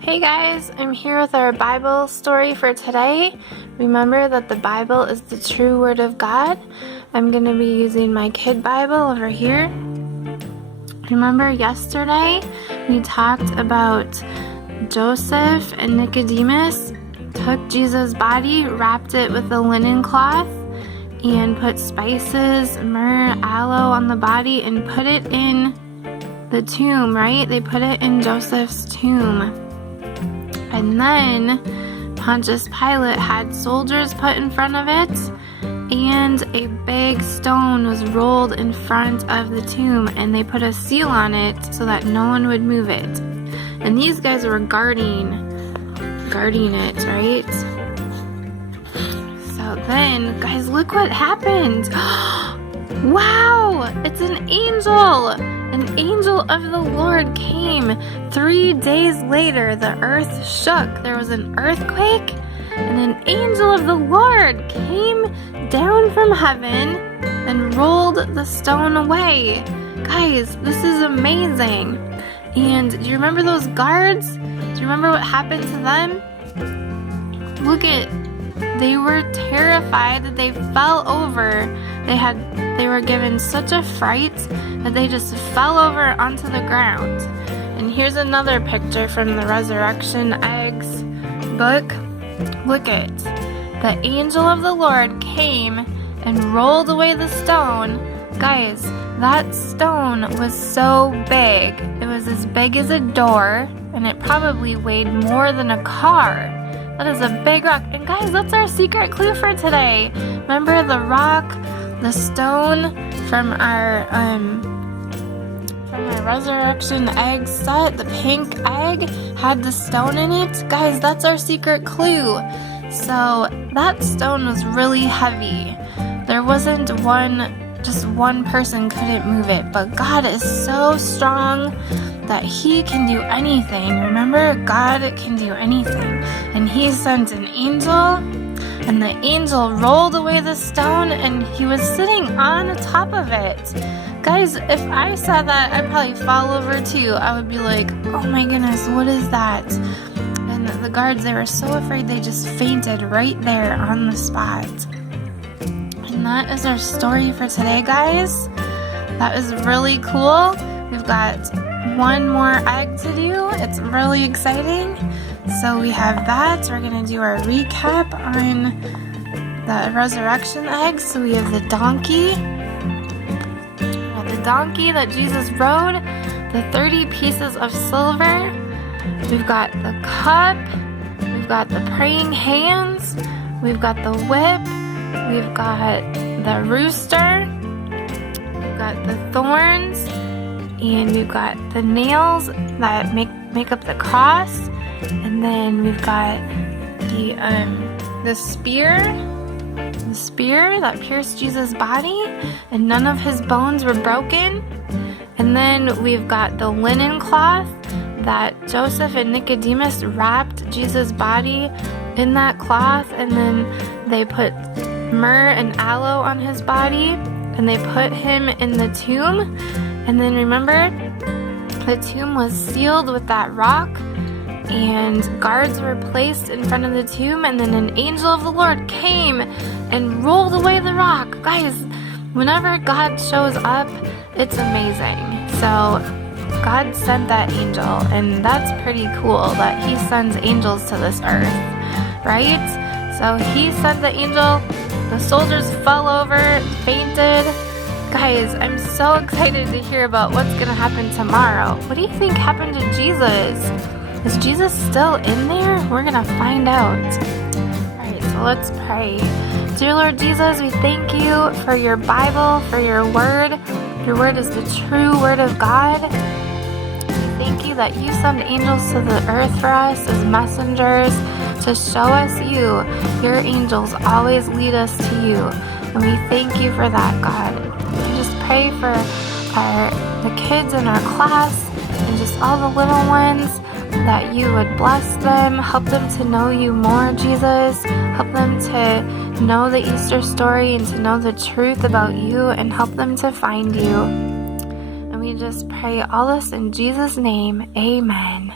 Hey guys, I'm here with our Bible story for today. Remember that the Bible is the true Word of God. I'm going to be using my kid Bible over here. Remember yesterday we talked about Joseph and Nicodemus took Jesus' body, wrapped it with a linen cloth, and put spices, myrrh, aloe on the body and put it in the tomb, right? They put it in Joseph's tomb. And then Pontius Pilate had soldiers put in front of it, and a big stone was rolled in front of the tomb, and they put a seal on it so that no one would move it. And these guys were guarding it, right? So then, guys, look what happened. Wow! It's an angel! An angel of the Lord came. 3 days later, the earth shook. There was an earthquake, and an angel of the Lord came down from heaven and rolled the stone away. Guys, this is amazing. And do you remember those guards? Do you remember what happened to them? Look at, they were terrified that they fell over. They were given such a fright that they just fell over onto the ground. And here's another picture from the Resurrection Eggs book. Look at, the angel of the Lord came and rolled away the stone. Guys, that stone was so big. It was as big as a door, and it probably weighed more than a car. That is a big rock. And guys, that's our secret clue for today. Remember the rock, the stone from our Resurrection Egg set, the pink egg had the stone in it? Guys, that's our secret clue. So that stone was really heavy. There wasn't just one person couldn't move it, but God is so strong that He can do anything. Remember, God can do anything. And He sent an angel, and the angel rolled away the stone, and He was sitting on the top of it. Guys, if I saw that, I'd probably fall over too. I would be like, oh my goodness, what is that? And the guards, they were so afraid they just fainted right there on the spot. And that is our story for today, guys. That was really cool. We've got one more egg to do. It's really exciting. So we have that. We're going to do our recap on the resurrection eggs. So we have the donkey. The donkey that Jesus rode. The 30 pieces of silver. We've got the cup. We've got the praying hands. We've got the whip. We've got the rooster, we've got the thorns, and we've got the nails that make up the cross, and then we've got the spear that pierced Jesus' body, and none of His bones were broken. And then we've got the linen cloth that Joseph and Nicodemus wrapped Jesus' body in that cloth, and then they put myrrh and aloe on His body, and they put Him in the tomb. And then remember, the tomb was sealed with that rock, and guards were placed in front of the tomb, and then an angel of the Lord came and rolled away the rock. Guys, whenever God shows up, it's amazing. So God sent that angel, and that's pretty cool that He sends angels to this earth, right? So He sent the angel. The soldiers fell over, fainted. Guys, I'm so excited to hear about what's going to happen tomorrow. What do you think happened to Jesus? Is Jesus still in there? We're going to find out. Alright, so let's pray. Dear Lord Jesus, we thank You for Your Bible, for Your Word. Your Word is the true Word of God. We thank You that You send angels to the earth for us as messengers to show us You. Your angels always lead us to You, and we thank You for that, God. We just pray for the kids in our class and just all the little ones, that You would bless them, help them to know You more, Jesus. Help them to know the Easter story and to know the truth about You, and help them to find You. And we just pray all this in Jesus' name. Amen.